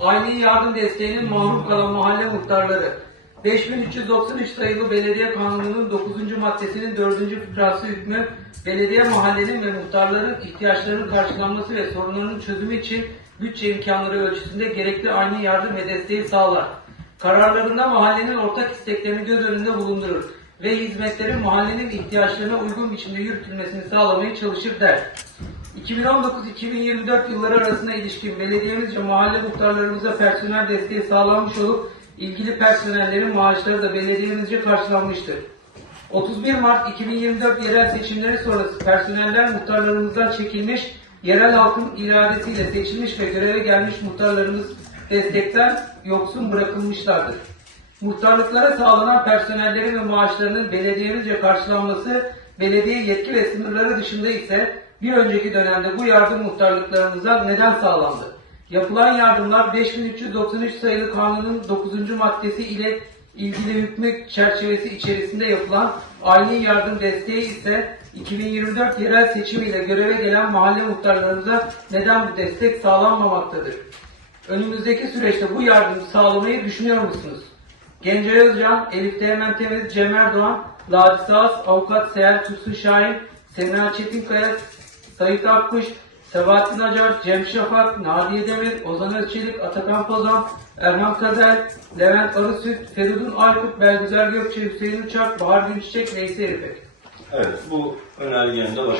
Aile yardım desteğinin mahrum kalan mahalle muhtarları 5393 sayılı Belediye Kanunu'nun 9. maddesinin 4. fıkrası hükmü belediye mahallenin ve muhtarların ihtiyaçlarının karşılanması ve sorunlarının çözümü için bütçe imkanları ölçüsünde gerekli aynı yardım ve desteği sağlar. Kararlarında mahallenin ortak isteklerini göz önünde bulundurur ve hizmetlerin mahallenin ihtiyaçlarına uygun biçimde yürütülmesini sağlamaya çalışır der. 2019-2024 yılları arasında ilişkin belediyemizce mahalle muhtarlarımıza personel desteği sağlanmış olup ilgili personellerin maaşları da belediyemizce karşılanmıştır. 31 Mart 2024 yerel seçimleri sonrası personeller muhtarlarımızdan çekilmiş, yerel halkın iradesiyle seçilmiş ve göreve gelmiş muhtarlarımız destekten yoksun bırakılmışlardır. Muhtarlıklara sağlanan personellerin ve maaşlarının belediyemizce karşılanması belediye yetki ve sınırları dışında ise bir önceki dönemde bu yardım muhtarlıklarımıza neden sağlandı? Yapılan yardımlar 5393 sayılı kanunun 9. maddesi ile ilgili hükmü çerçevesi içerisinde yapılan aynı yardım desteği ise 2024 yerel seçim ile göreve gelen mahalle muhtarlarımıza neden bu destek sağlanmamaktadır? Önümüzdeki süreçte bu yardımı sağlamayı düşünüyor musunuz? Gencay Özcan, Elif Teğmen Temiz, Cem Erdoğan, Ladi Sağız, Avukat Seher Tursun Şahin, Semra Çetinkaya, Sayit Akkuş, Sebahattin Acar, Cem Şafak, Nadiye Demir, Ozan Özçelik, Atakan Pozan, Erman Kazel, Levent Arısüt, Feridun Aykut, Belgüzel Gökçe, Hüseyin Uçak, Bahar Günçiçek, Neyse Eripek. Evet, bu önergenin de baş